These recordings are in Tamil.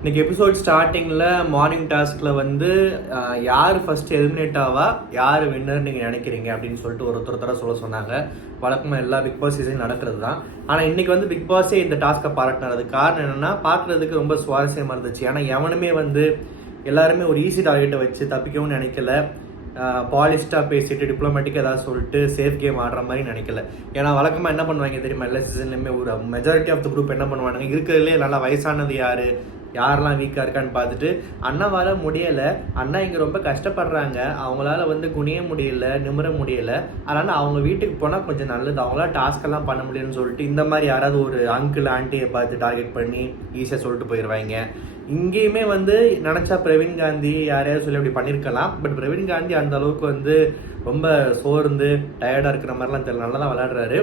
இன்னைக்கு எபிசோட் ஸ்டார்டிங்கில் மார்னிங் டாஸ்கில் வந்து யார் ஃபர்ஸ்ட் எலிமினேட் ஆவா யார் வின்னர் நீங்கள் நினைக்கிறீங்க அப்படின்னு சொல்லிட்டு ஒருத்தர சொல்ல சொன்னாங்க. வழக்கமாக எல்லா பிக் பாஸ் சீசன் நடக்கிறது தான். ஆனால் இன்னைக்கு வந்து பிக் பாஸே இந்த டாஸ்க்கை பாராட்டினது காரணம் என்னென்னா, பார்க்குறதுக்கு ரொம்ப சுவாரஸ்யமாக இருந்துச்சு. ஏன்னா எவனுமே வந்து எல்லாருமே ஒரு ஈஸி டார்கெட்டை வச்சு தப்பிக்கவும் நினைக்கல, பாலிஸ்டாக பேசிட்டு டிப்ளமேட்டிக்காக ஏதாவது சொல்லிட்டு சேஃப் கேம் ஆடுற மாதிரி நினைக்கல. ஏன்னா வழக்கமாக என்ன பண்ணுவாங்க தெரியுமா, எல்லா சீசன்லையுமே ஒரு மெஜாரிட்டி ஆஃப் த குரூப் என்ன பண்ணுவாங்க, இருக்கிறதுலே நல்லா வயசானது யாரெல்லாம் வீக்காக இருக்கான்னு பார்த்துட்டு அண்ணாவால் முடியலை, அண்ணா இங்கே ரொம்ப கஷ்டப்படுறாங்க, அவங்களால வந்து குனிய முடியல நிமிர முடியலை, அதனால் அவங்க வீட்டுக்கு போனால் கொஞ்சம் நல்லது, அவங்களால டாஸ்கெல்லாம் பண்ண முடியும்னு சொல்லிட்டு இந்த மாதிரி யாராவது ஒரு அங்கிள் ஆண்டியை பார்த்து டார்கெட் பண்ணி ஈஸியாக சொல்லிட்டு போயிடுவாங்க. இங்கேயுமே வந்து நினச்சா பிரவீன் காந்தி யாரையாவது சொல்லி அப்படி பண்ணியிருக்கலாம். பட் பிரவீன் காந்தி அந்த அளவுக்கு வந்து ரொம்ப சோர்ந்து டயர்டாக இருக்கிற மாதிரிலாம் தெரியல, நல்லா தான் விளையாடுறாரு.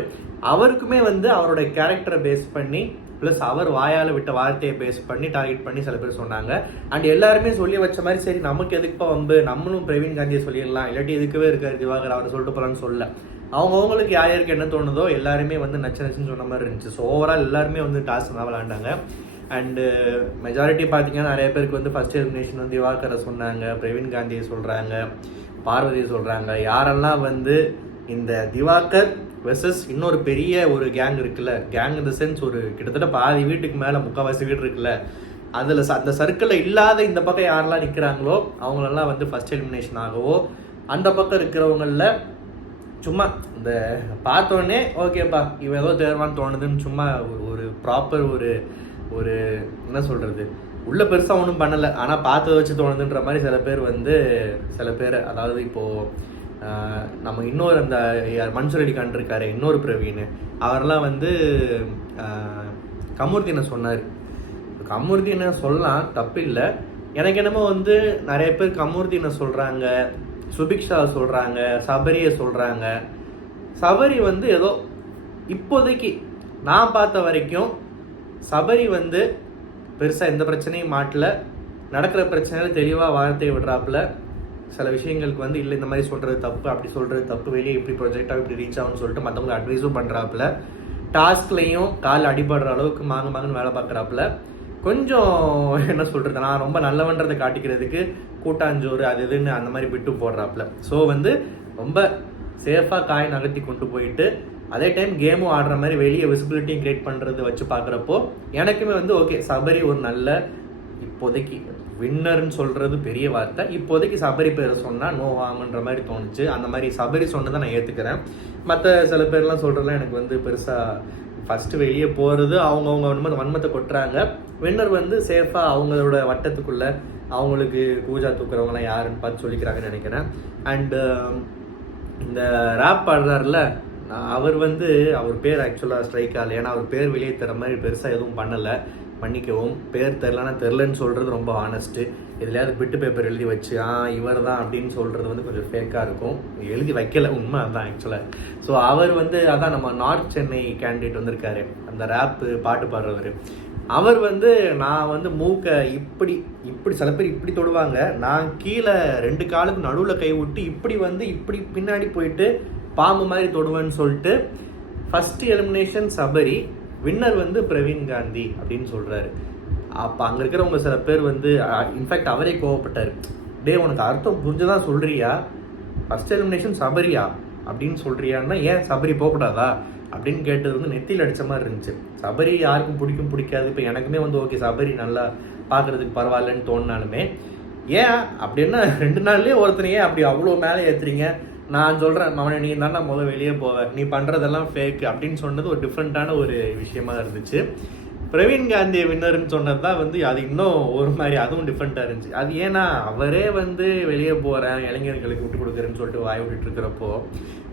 அவருக்குமே வந்து அவரோட கேரக்டரை பேஸ் பண்ணி ப்ளஸ் அவர் வாயால் விட்ட வார்த்தையை பேஸ் பண்ணி டார்கெட் பண்ணி சில பேர் சொன்னாங்க. அண்ட் எல்லாருமே சொல்லி வச்ச மாதிரி சரி நமக்கு எதுக்குப்பா வந்து நம்மளும் பிரவீன் காந்தியை சொல்லிடலாம், இல்லாட்டி எதுக்கவே இருக்காரு திவாகர் அவரை சொல்லிட்டு போகலான்னு சொல்ல, அவங்களுக்கு யாருக்கு என்ன தோணுதோ எல்லாருமே வந்து நச்சுன்னு சொன்ன மாதிரி இருந்துச்சு. ஸோ ஓவரால் எல்லாருமே வந்து டாஸ்க் தான் விளையாண்டாங்க. அண்டு மெஜாரிட்டி பார்த்தீங்கன்னா நிறைய பேருக்கு வந்து ஃபர்ஸ்ட் எலிமினேஷன் வந்து திவாகரை சொன்னாங்க, பிரவீன் காந்தியை சொல்கிறாங்க, பார்வதியை சொல்கிறாங்க. யாரெல்லாம் வந்து இந்த திவாகர் வெர்சஸ் இன்னொரு பெரிய ஒரு கேங் இருக்குல்ல, கேங் இந்த சென்ஸ் ஒரு கிட்டத்தட்ட பாதி வீட்டுக்கு மேலே முக்கால்வாசி வீடு இருக்குல்ல, அதில் அந்த சர்க்கிளில் இல்லாத இந்த பக்கம் யாரெல்லாம் நிற்கிறாங்களோ அவங்களெல்லாம் வந்து ஃபர்ஸ்ட் எலிமினேஷன் ஆகவோ, அந்த பக்கம் இருக்கிறவங்களில் சும்மா இந்த பார்த்தோன்னே ஓகேப்பா இவன் ஏதோ தேர்வான்னு தோணுதுன்னு சும்மா ஒரு ப்ராப்பர் ஒரு என்ன சொல்கிறது, உள்ள பெருசாக ஒன்றும் பண்ணலை ஆனால் பார்த்ததை வச்சு தோணுதுன்ற மாதிரி சில பேர் அதாவது இப்போது நம்ம இன்னொரு அந்த மன்சூர் அலிகான் இருக்காரு, இன்னொரு பிரவீன், அவரெல்லாம் வந்து கமூர்த்தினை சொன்னார். கமூர்த்தினை சொல்லலாம் தப்பு இல்லை, எனக்கு என்னமோ வந்து நிறைய பேர் கமூர்த்தினை சொல்கிறாங்க, சுபிக்ஷா சொல்கிறாங்க, சபரியை சொல்கிறாங்க. சபரி வந்து ஏதோ இப்போதைக்கு நான் பார்த்த வரைக்கும் சபரி வந்து பெருசாக எந்த பிரச்சனையும் மாட்டல, நடக்கிற பிரச்சனையில் தெளிவாக வார்த்தையை விடுறாப்புல, சில விஷயங்களுக்கு வந்து இல்லை இந்த மாதிரி சொல்கிறது தப்பு, அப்படி சொல்கிறது தப்பு, வெளியே இப்படி ப்ரொஜெக்டாக இப்படி ரீச் ஆகும்னு சொல்லிட்டு மற்றவங்களுக்கு அட்வைஸும் பண்ணுறாப்புல, டாஸ்க்லேயும் கால் அடிபடுற அளவுக்கு மாங்கன்னு வேலை பார்க்குறாப்புல. கொஞ்சம் என்ன சொல்கிறது, நான் ரொம்ப நல்லவன்றதை காட்டிக்கிறதுக்கு கூட்டாஞ்சோறு அது இதுன்னு அந்த மாதிரி விட்டு போடுறாப்புல. ஸோ வந்து ரொம்ப சேஃபாக காய் நகர்த்தி கொண்டு போயிட்டு அதே டைம் கேமும் ஆடுற மாதிரி வெளியே விசிபிலிட்டியும் கிரியேட் பண்ணுறது வச்சு பார்க்குறப்போ எனக்குமே வந்து ஓகே சபரி ஒரு நல்ல இப்போதைக்கு வின்னர்னு சொல்கிறது பெரிய வார்த்தை, இப்போதைக்கு சபரி பேரை சொன்னால் நோ வாங்கன்ற மாதிரி தோணுச்சு. அந்த மாதிரி சபரி சொன்னதை நான் ஏற்றுக்கிறேன். மற்ற சில பேர்லாம் சொல்கிறதுலாம் எனக்கு வந்து பெருசாக ஃபஸ்ட்டு வெளியே போகிறது அவங்கவுங்க வன்மத்தை கொட்டுறாங்க, வின்னர் வந்து சேஃபாக அவங்களோட வட்டத்துக்குள்ளே அவங்களுக்கு பூஜா தூக்குறவங்களாம் யாருன்னு பார்த்து சொல்லிக்கிறாங்கன்னு நினைக்கிறேன். அண்டு இந்த ரேப் பாடுறாருல அவர் வந்து அவர் பேர் ஆக்சுவலாக ஸ்ட்ரைக் ஆகலை, ஏன்னா அவர் பேர் வெளியே தர மாதிரி பெருசாக எதுவும் பண்ணலை, மன்னிக்கவும். பேர் தெரிலன்னு சொல்கிறது ரொம்ப ஆனஸ்ட்டு. எதுலையாவது பிட்டு பேப்பர் எழுதி வச்சு இவர் தான் அப்படின்னு சொல்கிறது வந்து கொஞ்சம் ஃபேக்காக இருக்கும். எழுதி வைக்கல, உண்மை அதுதான் ஆக்சுவலாக. ஸோ அவர் வந்து அதான் நம்ம நார்த் சென்னை கேண்டிடேட் வந்திருக்காரு, அந்த ரேப்பு பாட்டு பாடுறவர். அவர் வந்து நான் வந்து மூக்கை இப்படி சில பேர் இப்படி தொடுவாங்க, நான் கீழே 2 காலுக்கு நடுவில் கை விட்டு இப்படி பின்னாடி போயிட்டு பாம்பு மாதிரி தொடுவேன்னு சொல்லிட்டு ஃபஸ்ட்டு எலிமினேஷன் சபரி, வின்னர் வந்து பிரவீன் காந்தி அப்படின்னு சொல்கிறாரு. அப்போ அங்கே இருக்கிறவங்க சில பேர் வந்து இன்ஃபேக்ட் அவரே கோவப்பட்டார், உனக்கு அர்த்தம் புரிஞ்சுதான் சொல்கிறியா, ஃபஸ்ட் எலிமினேஷன் சபரியா அப்படின்னு சொல்கிறியான்னா ஏன் சபரி போகக்கூடாதா அப்படின்னு கேட்டது வந்து நெத்தியில் அடித்த மாதிரி இருந்துச்சு. சபரி யாருக்கும் பிடிக்காது. இப்போ எனக்குமே வந்து ஓகே சபரி நல்லா பார்க்குறதுக்கு பரவாயில்லன்னு தோணினாலுமே ஏன் அப்படின்னா 2 நாள்லேயே ஒருத்தனையே அப்படி அவ்வளோ மேலே ஏற்றுறீங்க. நான் சொல்கிறேன் மவனை நீ தானே முதல் வெளியே போவேன், நீ பண்ணுறதெல்லாம் ஃபேக் அப்படின்னு சொன்னது ஒரு டிஃப்ரெண்ட்டான ஒரு விஷயமா இருந்துச்சு. பிரவீன் காந்தி வின்னர்னு சொன்னது தான் வந்து அது இன்னும் ஒரு மாதிரி அதுவும் டிஃப்ரெண்ட்டாக இருந்துச்சு. அது ஏன்னா அவரே வந்து வெளியே போகிறேன் இளைஞர்களுக்கு விட்டு கொடுக்குறேன்னு சொல்லிட்டு வாய் விட்டுட்டு இருக்கிறப்போ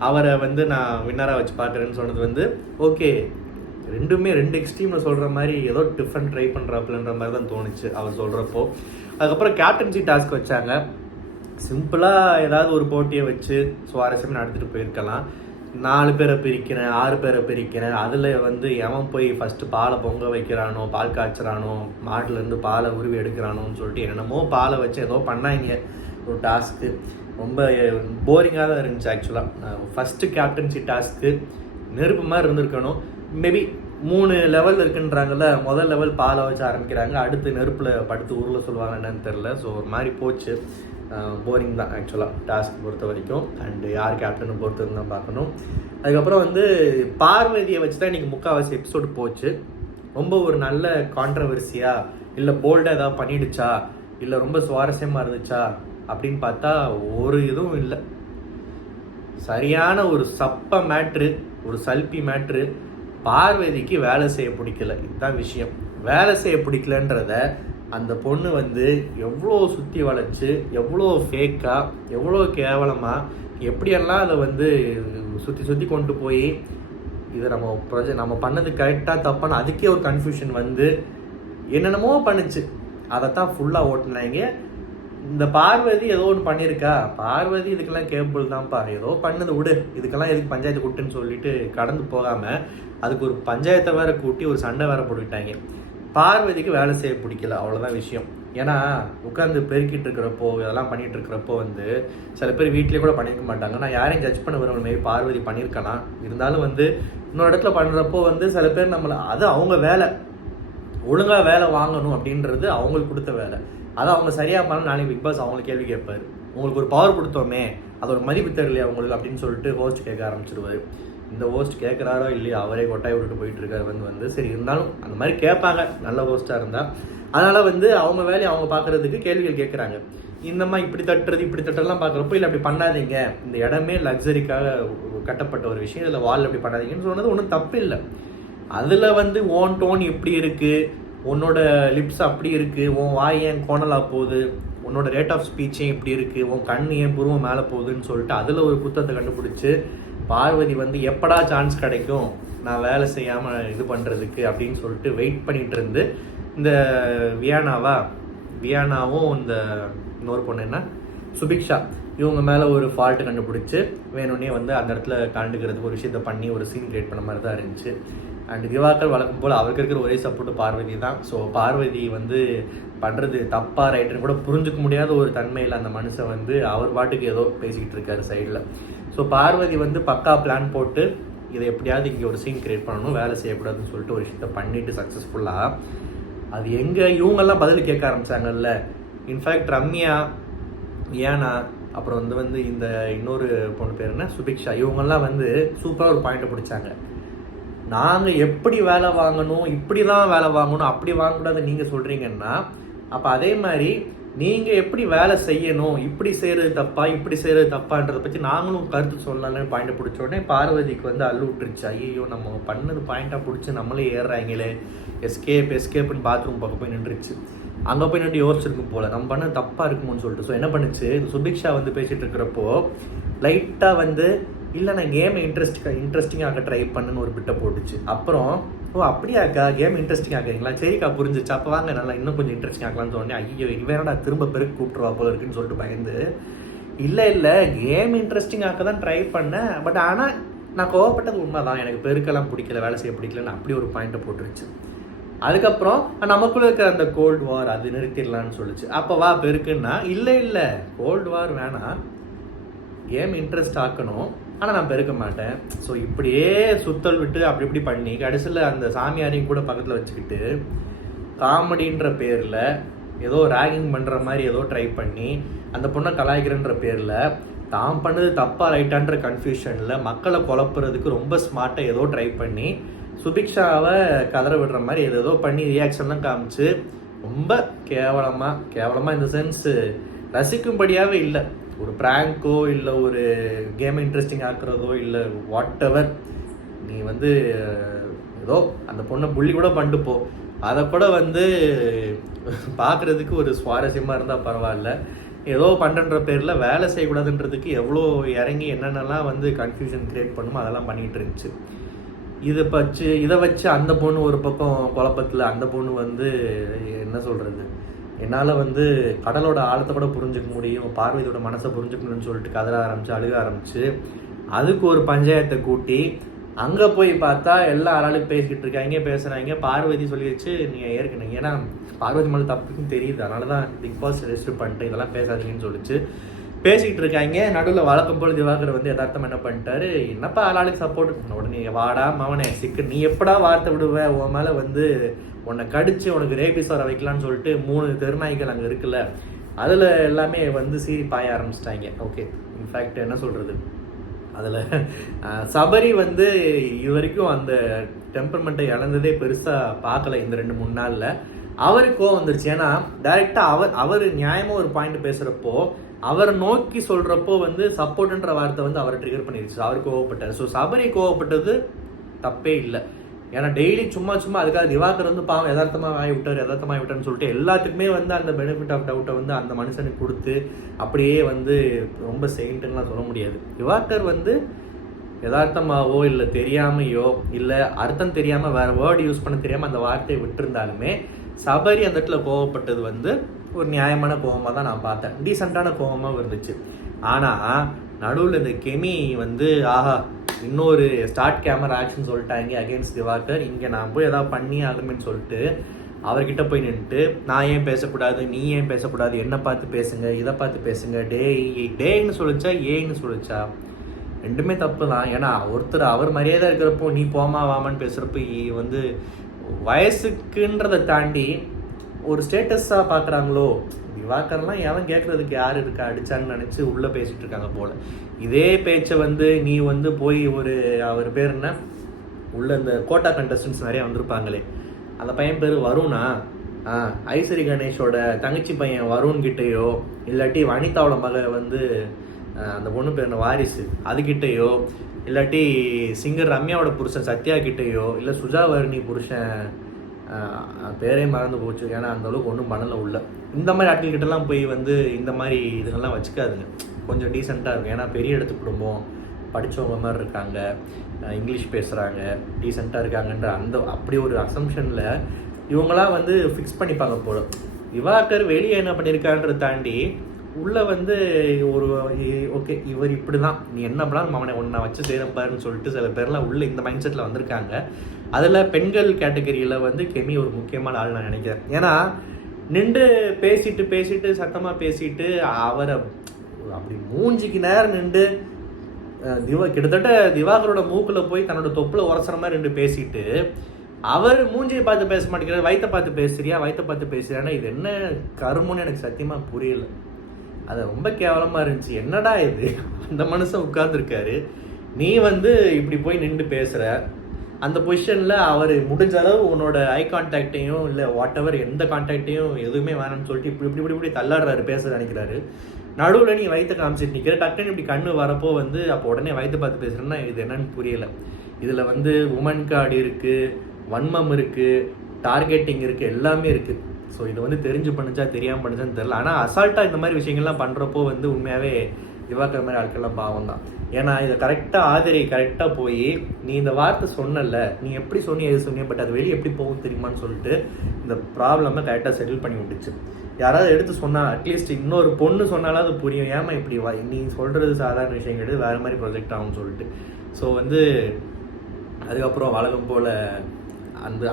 அவரை வந்து நான் வின்னராக வச்சு பார்க்குறேன்னு சொன்னது வந்து ஓகே, ரெண்டுமே 2 எக்ஸ்ட்ரீமில் சொல்கிற மாதிரி ஏதோ டிஃப்ரெண்ட் ட்ரை பண்ணுறாப்புலன்ற மாதிரி தான் தோணுச்சு அவர் சொல்கிறப்போ. அதுக்கப்புறம் கேப்டன்சி டாஸ்க் வச்சாங்க. சிம்பிளாக ஏதாவது ஒரு போட்டியை வச்சு சுவாரஸ்யமாக நடத்திட்டு போயிருக்கலாம். 4 பேரை பிரிக்கிறேன், 6 பேரை பிரிக்கிறேன், அதில் வந்து எவன் போய் ஃபஸ்ட்டு பாலை பொங்க வைக்கிறானோ, பால் காய்ச்சறானோ, மாட்டிலேருந்து பாலை உருவி எடுக்கிறானோன்னு சொல்லிட்டு என்னென்னமோ பாலை வச்சு ஏதோ பண்ணாங்க ஒரு டாஸ்க்கு. ரொம்ப போரிங்காக தான் இருந்துச்சு ஆக்சுவலாக. ஃபஸ்ட்டு கேப்டன்சி டாஸ்க்கு நெருப்பு மாதிரி இருந்திருக்கணும். மேபி 3 லெவல் இருக்குன்றாங்கல்ல. முதல் லெவல் பாலை வச்சு ஆரம்பிக்கிறாங்க, அடுத்து நெருப்பில் படுத்து உருள சொல்லுவாங்க என்னன்னு தெரில. ஸோ ஒரு மாதிரி போச்சு, போரிங் தான் ஆக்சுவலாக டாஸ்க் பொறுத்த வரைக்கும். அண்டு யார் கேப்டனை பொறுத்து தான் பார்க்கணும். அதுக்கப்புறம் வந்து பார்வதியை வச்சு தான் இன்றைக்கி முக்கால்வாசி எபிசோடு போச்சு. ரொம்ப ஒரு நல்ல கான்ட்ரவர்சியா இல்லை போல்டாக ஏதாவது பண்ணிடுச்சா இல்லை ரொம்ப சுவாரஸ்யமாக இருந்துச்சா அப்படின்னு பார்த்தா ஒரு இதுவும் இல்லை. சரியான ஒரு சப்ப மேட்ரு, ஒரு சல்பி மேட்ரு. பார்வதிக்கு வேலை செய்ய பிடிக்கல, இதுதான் விஷயம். வேலை செய்ய பிடிக்கலன்றத அந்த பொண்ணு வந்து எவ்வளோ சுற்றி வளைச்சு, எவ்வளோ ஃபேக்காக, எவ்வளோ கேவலமாக, எப்படியெல்லாம் அதை வந்து சுற்றி கொண்டு போய் இதை நம்ம பண்ணது கரெக்டாக தப்பான அதுக்கே ஒரு கன்ஃபியூஷன் வந்து என்னென்னமோ பண்ணுச்சு. அதைத்தான் ஃபுல்லாக ஓட்டினாங்க. இந்த பார்வதி ஏதோ ஒன்று பண்ணியிருக்கா, பார்வதி இதுக்கெல்லாம் கேபிள் தான்ப்பா, ஏதோ பண்ணது விடு, இதுக்கெல்லாம் எதுக்கு பஞ்சாயத்து கூட்டுன்னு சொல்லிட்டு கடந்து போகாமல் அதுக்கு ஒரு பஞ்சாயத்தை வேற கூட்டி ஒரு சண்டை வேற போட்டுக்கிட்டாங்க. பார்வதிக்கு வேலை செய்ய பிடிக்கல, அவ்வளோதான் விஷயம். ஏன்னா உட்காந்து பெருக்கிட்டு இருக்கிறப்போ இதெல்லாம் பண்ணிட்டு இருக்கிறப்போ வந்து சில பேர் வீட்லேயே கூட பண்ணியிருக்க மாட்டாங்க. நான் யாரையும் ஜட்ஜ் பண்ண வருவேன், மேபி பார்வதி பண்ணியிருக்கலாம். இருந்தாலும் வந்து இன்னொரு இடத்துல பண்ணுறப்போ வந்து சில பேர் நம்மளை அது அவங்க வேலை, ஒழுங்காக வேலை வாங்கணும் அப்படின்றது அவங்களுக்கு கொடுத்த வேலை. அதை அவங்க சரியாக பண்ண நாளைக்கு பிக் பாஸ் அவங்களுக்கு கேள்வி கேட்பார். உங்களுக்கு ஒரு பவர் கொடுத்தோமே, அது ஒரு மதிப்பு தெரியலையா உங்களுக்கு அப்படின்னு சொல்லிட்டு ஹோஸ்ட் கேட்க ஆரம்பிச்சிருவார். இந்த ஹோஸ்ட் கேட்குறாரோ இல்லையா, அவரே கொட்டாய் விட்டுட்டு போயிட்டு இருக்காரு வந்து சரி இருந்தாலும் அந்த மாதிரி கேட்பாங்க நல்ல ஹோஸ்ட்டாக இருந்தால். அதனால் வந்து அவங்க வேலையை அவங்க பார்க்குறதுக்கு கேள்விகள் கேட்குறாங்க. இந்த மாதிரி இப்படி தட்டுறது இப்படி தட்டுறதுலாம் பார்க்குறப்போ இல்லை அப்படி பண்ணாதீங்க, இந்த இடமே லக்ஸரிக்காக கட்டப்பட்ட ஒரு விஷயம், இதில் வால் அப்படி பண்ணாதீங்கன்னு சொன்னது ஒன்றும் தப்பு இல்லை. அதில் வந்து ஓன் டோன் எப்படி இருக்குது, உன்னோட லிப்ஸ் அப்படி இருக்குது, உன் வாய் ஏன் கோணலாக போகுது, உன்னோட ரேட் ஆஃப் ஸ்பீச்சே இப்படி இருக்குது, உன் கண் ஏன் புருவம் மேலே போகுதுன்னு சொல்லிட்டு அதில் ஒரு குத்தத்தை கண்டுபிடிச்சி பார்வதி வந்து எப்படா சான்ஸ் கிடைக்கும் நான் வேலை செய்யாமல் இது பண்ணுறதுக்கு அப்படின்னு சொல்லிட்டு வெயிட் பண்ணிகிட்டு இருந்து இந்த வியானாவும் இந்த இன்னொரு பொண்ணு என்ன சுபிக்ஷா இவங்க மேலே ஒரு ஃபால்ட்டு கண்டுபிடிச்சி வேணும்னே வந்து அந்த இடத்துல கண்டுக்கிறதுக்கு ஒரு விஷயத்த பண்ணி ஒரு சீன் கிரியேட் பண்ண மாதிரி தான் இருந்துச்சு. அண்ட் திவாகர் வழக்கம் போல் அவருக்கு இருக்கிற ஒரே சப்போர்ட்டு பார்வதி தான். ஸோ பார்வதி வந்து பண்ணுறது தப்பாக ரைட்டுன்னு கூட புரிஞ்சுக்க முடியாத ஒரு தன்மையில் அந்த மனுஷன் வந்து அவர் பாட்டுக்கு ஏதோ பேசிக்கிட்டு இருக்காரு சைடில். ஸோ பார்வதி வந்து பக்கா பிளான் போட்டு இதை எப்படியாவது இங்கே ஒரு சீன் கிரியேட் பண்ணணும், வேலை செய்யக்கூடாதுன்னு சொல்லிட்டு ஒரு விஷயத்த பண்ணிவிட்டு சக்ஸஸ்ஃபுல்லாக அது எங்கே இவங்கெல்லாம் பதில் கேட்க ஆரம்பித்தாங்கல்ல. இன்ஃபேக்ட் ரம்யா, வியானா, அப்புறம் வந்து இந்த இன்னொரு பொண்ணு பேர் என்ன சுபிக்ஷா, இவங்கெல்லாம் வந்து சூப்பராக ஒரு பாயிண்ட்டை பிடிச்சாங்க. நாங்கள் எப்படி வேலை வாங்கணும், இப்படி தான் வேலை வாங்கணும், அப்படி வாங்கக்கூடாது நீங்கள் சொல்கிறீங்கன்னா அப்போ அதே மாதிரி நீங்கள் எப்படி வேலை செய்யணும், இப்படி செய்கிறது தப்பா இப்படி செய்கிறது தப்பான்றதை பற்றி நாங்களும் கருத்து சொல்லலாம்னு பாயிண்ட்டை பிடிச்ச உடனே பார்வதிக்கு வந்து அள்ளு விட்டுருச்சு. ஐயோ நம்ம பண்ணது பாயிண்ட்டாக பிடிச்சி நம்மளே ஏறுறாங்களே, எஸ்கேப்னு பாத்ரூம் பக்கம் போய் நின்றுச்சு. அங்கே போய் நின்று யோசிச்சிருக்கும் போல் நம்ம பண்ணது தப்பாக இருக்குமோன்னு சொல்லிட்டு. ஸோ என்ன பண்ணுச்சு, சுபிக்ஷா வந்து பேசிகிட்டு இருக்கிறப்போ லைட்டாக வந்து இல்லை நான் கேமை இன்ட்ரெஸ்டிங்காக ஆக்க ட்ரை பண்ணுன்னு ஒரு பிட்டை போட்டுச்சு. அப்புறம் அப்படியாக்கா கேம் இன்ட்ரெஸ்டிங் ஆக்குறீங்களா, சரிக்கா புரிஞ்சிச்சு, அப்போ வாங்க நல்லா இன்னும் கொஞ்சம் இன்ட்ரெஸ்டிங் ஆக்கலாம்னு சொன்னேன். ஐயோ இவனடா திரும்ப பெருக்கு கூப்பிட்டுருவா போல இருக்குன்னு சொல்லிட்டு பயந்து இல்லை கேம் இன்ட்ரெஸ்டிங் ஆக்க தான் ட்ரை பண்ணேன், பட் ஆனால் நான் கோவப்பட்டது உண்மை தான், எனக்கு பெருக்கெல்லாம் பிடிக்கல, வேலை செய்ய பிடிக்கலன்னு அப்படி ஒரு பாயிண்ட்டை போட்டுருச்சு. அதுக்கப்புறம் நமக்குள்ளே இருக்கிற அந்த கோல்டு வார் அது நிறுத்திடலான்னு சொல்லிச்சு. அப்போ வா பெருக்குன்னா இல்லை கோல்டு வார் வேணாம், கேம் இன்ட்ரெஸ்ட் ஆக்கணும், ஆனால் நான் பெருக்க மாட்டேன். ஸோ இப்படியே சுத்தல் விட்டு அப்படி இப்படி பண்ணி கடைசியில் அந்த சாமியாரையும் கூட பக்கத்தில் வச்சுக்கிட்டு காமெடின்ற பேரில் ஏதோ ரேகிங் பண்ணுற மாதிரி ஏதோ ட்ரை பண்ணி அந்த பொண்ணை கலாய்க்கிறன்ற பேரில் தான் பண்ணது தப்பாக ரைட்டான்ற கன்ஃபியூஷனில் மக்களை குழப்புறதுக்கு ரொம்ப ஸ்மார்ட்டாக ஏதோ ட்ரை பண்ணி சுபிக்ஷாவை கதற விடுற மாதிரி ஏதோ பண்ணி ரியாக்ஷன்லாம் காமிச்சு ரொம்ப கேவலமாக இந்த சென்ஸ் ரசிக்கும்படியாகவே இல்லை. ஒரு ப்ராங்கோ இல்லை ஒரு கேமை இன்ட்ரெஸ்டிங் ஆக்குறதோ இல்லை வாட் எவர், நீ வந்து ஏதோ அந்த பொண்ணை புள்ளி கூட பண்ணிட்டு போ, அதை கூட வந்து பார்க்குறதுக்கு ஒரு சுவாரஸ்யமாக இருந்தால் பரவாயில்ல. ஏதோ பண்ணுற பேரில் வேலை செய்யக்கூடாதுன்றதுக்கு எவ்வளோ இறங்கி என்னென்னலாம் வந்து கன்ஃபியூஷன் க்ரியேட் பண்ணுமோ அதெல்லாம் பண்ணிகிட்டு இருந்துச்சு. இதை வச்சு அந்த பொண்ணு ஒரு பக்கம் குழப்பத்தில், அந்த பொண்ணு வந்து என்ன சொல்கிறது, என்னால் வந்து கடலோட ஆழத்தை கூட புரிஞ்சுக்க முடியும், பார்வதியோட மனசை புரிஞ்சுக்கணும்னு சொல்லிட்டு கதற ஆரம்பிச்சு அழுக ஆரம்பிச்சு அதுக்கு ஒரு பஞ்சாயத்தை கூட்டி அங்கே போய் பார்த்தா எல்லா ஆளாலும் பேசிக்கிட்டு இருக்காங்க, பேசுகிறாங்க. பார்வதி சொல்லிடுச்சு நீங்கள் ஏற்கனவே, ஏன்னா பார்வதி மேலே தப்புக்கும் தெரியுது, அதனால தான் பிக் பாஸ் ரெஜிஸ்டர் பண்ணிட்டு இதெல்லாம் பேசாதீங்கன்னு சொல்லிச்சு. பேசிக்கிட்டு இருக்காங்க. நடுவில் வழக்கம் போல் திவாகர் வந்து யதார்த்தம் என்ன பண்ணிட்டாரு, என்னப்பா ஆளாளுக்கு சப்போர்ட், உடனே வாடா மவனே சிக்கு, நீ எப்படா வார்த்தை விடுவ, உன் மேலே வந்து உன்னை கடிச்சு உனக்கு ரேபிஸ் வர வைக்கலான்னு சொல்லிட்டு 3 தெருநாய்கள் அங்கே இருக்குல்ல, அதில் எல்லாமே வந்து சீறி பாய ஆரம்பிச்சிட்டாங்க. ஓகே, இன்ஃபேக்ட் என்ன சொல்கிறது, அதில் சபரி வந்து இது வரைக்கும் அந்த டெம்பர்மெண்ட்டை இழந்ததே பெருசாக பார்க்கல இந்த 2-3 நாளில். அவருக்கு கோவம் வந்துருச்சு. ஏன்னா டைரெக்டாக அவர் நியாயமாக ஒரு பாயிண்ட் பேசுகிறப்போ அவரை நோக்கி சொல்கிறப்போ வந்து சப்போர்ட்ன்ற வார்த்தை வந்து அவரை ட்ரிகர் பண்ணிருச்சு. அவர் கோவப்பட்டார். ஸோ சபரி கோவப்பட்டது தப்பே இல்லை. ஏன்னா டெய்லி சும்மா அதுக்காக திவாகர் வந்து பாவம் யதார்த்தமாக விட்டார்னு சொல்லிட்டு எல்லாத்துக்குமே வந்து அந்த பெனிஃபிட் ஆஃப் டவுட்டை வந்து அந்த மனுஷனுக்கு கொடுத்து அப்படியே வந்து ரொம்ப செயின்ட்டுலாம் சொல்ல முடியாது. திவாகர் வந்து யதார்த்தமாகவோ இல்லை தெரியாமையோ இல்லை அர்த்தம் தெரியாமல் வேறு வேர்டு யூஸ் பண்ண தெரியாமல் அந்த வார்த்தையை விட்டுருந்தாலுமே சபரி அந்த இடத்துல கோவப்பட்டது வந்து ஒரு நியாயமான கோவமாக தான் நான் பார்த்தேன். டீசெண்டான கோவமாக இருந்துச்சு. ஆனால் நடுவில் இந்த கெமி வந்து ஆஹா இன்னொரு ஸ்டார்ட் கேமரா ஆக்ஷன் சொல்லிட்டாங்க அகேன்ஸ்ட் திவாகர், இங்கே நான் போய் ஏதாவது பண்ணி ஆகுமேன்னு சொல்லிட்டு அவர்கிட்ட போய் நின்றுட்டு நான் ஏன் பேசக்கூடாது, நீ ஏன் பேசக்கூடாது, என்னை பார்த்து பேசுங்க, இதை பார்த்து பேசுங்க, டேன்னு சொல்லிச்சா ஏன்னு சொல்லிச்சா, ரெண்டுமே தப்பு தான். ஏன்னா ஒருத்தர் அவர் மரியாதை இருக்கிறப்போ நீ போமா வாமான்னு பேசுகிறப்ப வந்து வயசுக்குன்றதை தாண்டி ஒரு ஸ்டேட்டஸாக பார்க்குறாங்களோ. திவாகர்லாம் எவன் கேட்குறதுக்கு யார் இருக்கா, அடிச்சான்னு நினச்சி உள்ளே பேசிகிட்டு இருக்காங்க போல். இதே பேச்சை வந்து நீ வந்து போய் ஒரு அவர் பேர் என்ன உள்ள இந்த கோட்டா கண்டஸ்டன்ஸ் நிறையா வந்திருப்பாங்களே, அந்த பையன் பேர் வருணா, ஐஸ்வரி கணேஷோட தங்கச்சி பையன் வருண் கிட்டேயோ இல்லாட்டி வனிதாவோட மக வந்து அந்த பொண்ணு பேர் என்ன வாரிசு அதுக்கிட்டேயோ இல்லாட்டி சிங்கர் ரம்யாவோட புருஷன் சத்யா கிட்டேயோ இல்லை சுஜாவர்ணி புருஷன் பேரே மறந்து போச்சு, ஏன்னா அந்த அளவுக்கு ஒன்றும் பண்ணலை உள்ள, இந்த மாதிரி ஆட்கள்கிட்டலாம் போய் வந்து இந்த மாதிரி இதுங்கெல்லாம் வச்சுக்காதுங்க. கொஞ்சம் டீசெண்டாக இருக்கும். ஏன்னா பெரிய இடத்து குடும்பம், படித்தவங்க மாதிரி இருக்காங்க, இங்கிலீஷ் பேசுகிறாங்க, டீசெண்டாக இருக்காங்கன்ற அந்த அப்படி ஒரு அசம்ஷனில் இவங்களாம் வந்து ஃபிக்ஸ் பண்ணிப்பாங்க போல. திவாகர் வெளியே என்ன பண்ணியிருக்கான்றதை தாண்டி உள்ளே வந்து ஒரு ஓகே இவர் இப்படி தான், நீ என்ன பண்ணாலும் அவனை ஒன்றை வச்சு செய்கிறப்பாருன்னு சொல்லிட்டு சில பேர்லாம் உள்ளே இந்த மைண்ட் செட்டில் வந்திருக்காங்க. அதில் பெண்கள் கேட்டகரியில் வந்து கெமி ஒரு முக்கியமான ஆள் நான் நினைக்கிறேன். ஏன்னா நின்று பேசிட்டு சத்தமாக பேசிட்டு அவரை அப்படி மூஞ்சிக்கு நேரம் நின்று கிட்டத்தட்ட திவாகரோட மூக்கில் போய் தன்னோட தொப்பில் உரசுற மாதிரி நின்று பேசிட்டு அவர் மூஞ்சியை பார்த்து பேச மாட்டேங்கிறார், வயிற்றை பார்த்து பேசுறியான்னா இது என்ன கருமன்னு எனக்கு சத்தியமாக புரியல. அது ரொம்ப கேவலமாக இருந்துச்சு. என்னடா இது, அந்த மனுஷன் உட்கார்ந்துருக்காரு, நீ வந்து இப்படி போய் நின்று பேசுகிற அந்த பொசிஷனில் அவர் முடிஞ்ச அளவு உன்னோட ஐ கான்டாக்டையும் இல்லை வாட் எவர் எந்த கான்டாக்டையும் எதுவுமே வேணும்னு சொல்லிட்டு இப்படி தள்ளாடுறாரு, பேச நினைக்கிறாரு. நடுவில் நீ வயிற்று காமிச்சிட்டு நிற்கிற, டக்குன்னு இப்படி கண்ணு வரப்போ வந்து அப்போ உடனே வயிற்று பார்த்து பேசுகிறேன்னா இது என்னன்னு புரியலை. இதில் வந்து உமன் கார்டு இருக்குது, வன்மம் இருக்குது, டார்கெட்டிங் இருக்குது, எல்லாமே இருக்குது. ஸோ இது வந்து தெரிஞ்சு பண்ணிச்சா தெரியாமல் பண்ணிச்சான்னு தெரில. ஆனால் அசால்ட்டாக இந்த மாதிரி விஷயங்கள்லாம் பண்ணுறப்போ வந்து உண்மையாகவே திவாகர் மாதிரி ஆட்கள்லாம் பாவம் தான். ஏன்னா இதை கரெக்டாக போய் நீ இந்த வார்த்தை சொன்னல, நீ எப்படி எது சொன்னிய, பட் அது வெளியே எப்படி போகும் தெரியுமான்னு சொல்லிட்டு இந்த ப்ராப்ளமை கரெக்டாக செட்டில் பண்ணி விட்டுச்சு. யாராவது எடுத்து சொன்னால் அட்லீஸ்ட் இன்னொரு பொண்ணு சொன்னாலும் அது புரியும், ஏமா இப்படி நீ சொல்கிறது சாதாரண விஷயம் கிடையாது, வேறு மாதிரி ப்ரொஜெக்ட் ஆகும்னு சொல்லிட்டு. ஸோ வந்து அதுக்கப்புறம் வழக்கம் போல்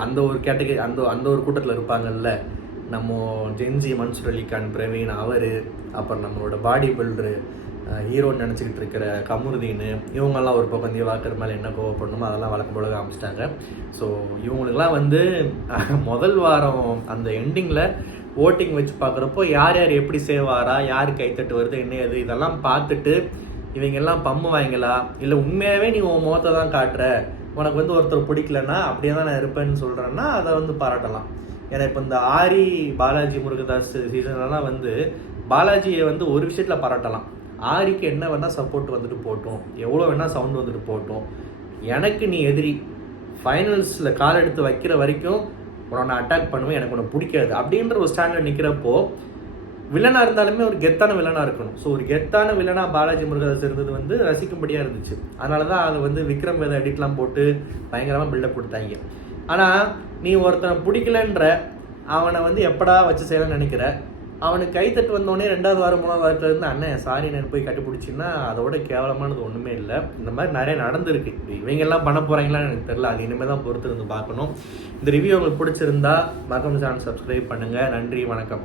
அந்த ஒரு கேட்டகரி அந்த ஒரு கூட்டத்தில் இருப்பாங்கல்ல, நம்ம ஜென்ஜி மன்சூர் அலிகான் பிரவீன் அவர், அப்புறம் நம்மளோட பாடி பில்டரு ஹீரோன்னு நினச்சிக்கிட்டு இருக்கிற கமருதீன், இவங்கெல்லாம் ஒரு பக்கம் திவாகர் மேலே என்ன கோவப்படணுமோ அதெல்லாம் வழக்கம் போல காமிச்சிட்டாங்க. ஸோ இவங்களுக்கெல்லாம் வந்து முதல் வாரம் அந்த எண்டிங்கில் ஓட்டிங் வச்சு பார்க்குறப்போ யார் எப்படி சேவாரா, யார் கைத்தட்டு வருது என்ன எது இதெல்லாம் பார்த்துட்டு இவங்கெல்லாம் பம்முவாங்களா, இல்லை உண்மையாகவே நீ உன் முகத்தை தான் காட்டுற, உனக்கு வந்து ஒருத்தர் பிடிக்கலன்னா அப்படியே தான் நான் இருப்பேன்னு சொல்கிறேன்னா அதை வந்து பாராட்டலாம். ஏன்னா இப்போ இந்த ஆரி பாலாஜி முருகதாஸ் சீசன்லாம் வந்து பாலாஜியை வந்து ஒரு விஷயத்தில் பாராட்டலாம், ஆரிக்கு என்ன வேணால் சப்போர்ட் வந்துட்டு போட்டோம், எவ்வளோ வேணால் சவுண்ட் வந்துட்டு போட்டோம், எனக்கு நீ எதிரி, ஃபைனல்ஸில் கால் எடுத்து வைக்கிற வரைக்கும் உன்னை அட்டாக் பண்ணுவேன், எனக்கு உன்னை பிடிக்காது அப்படின்ற ஒரு ஸ்டாண்டில் நிற்கிறப்போ வில்லனாக இருந்தாலுமே ஒரு கெத்தான வில்லனாக இருக்கணும். ஸோ ஒரு கெத்தான வில்லனாக பாலாஜி முருகதாஸ் இருந்தது வந்து ரசிக்கும்படியாக இருந்துச்சு. அதனால தான் அதை வந்து விக்ரம் வேத எடிட்லாம் போட்டு பயங்கரமாக பில்டப் கொடுத்தாங்க. ஆனால் நீ ஒருத்தனை பிடிக்கலன்ற அவனை வந்து எப்படா வச்சு செய்யலாம்னு நினைக்கிற, அவனுக்கு கைத்தட்டு வந்தோடனே 2வது வாரம் 3வது வாரத்தில் இருந்து அண்ணன் சாரி நான் போய் கட்டிப்பிடிச்சின்னா அதோட கேவலமானது ஒன்றுமே இல்லை. இந்த மாதிரி நிறைய நடந்திருக்கு. இவங்கெல்லாம் பண்ண போகிறாங்களான்னு எனக்கு தெரியல, அது இனிமேல் தான் பொறுத்து இருந்து பார்க்கணும். இந்த ரிவ்யூ உங்களுக்கு பிடிச்சிருந்தா மறக்காம சேனல் சப்ஸ்கிரைப் பண்ணுங்கள். நன்றி, வணக்கம்.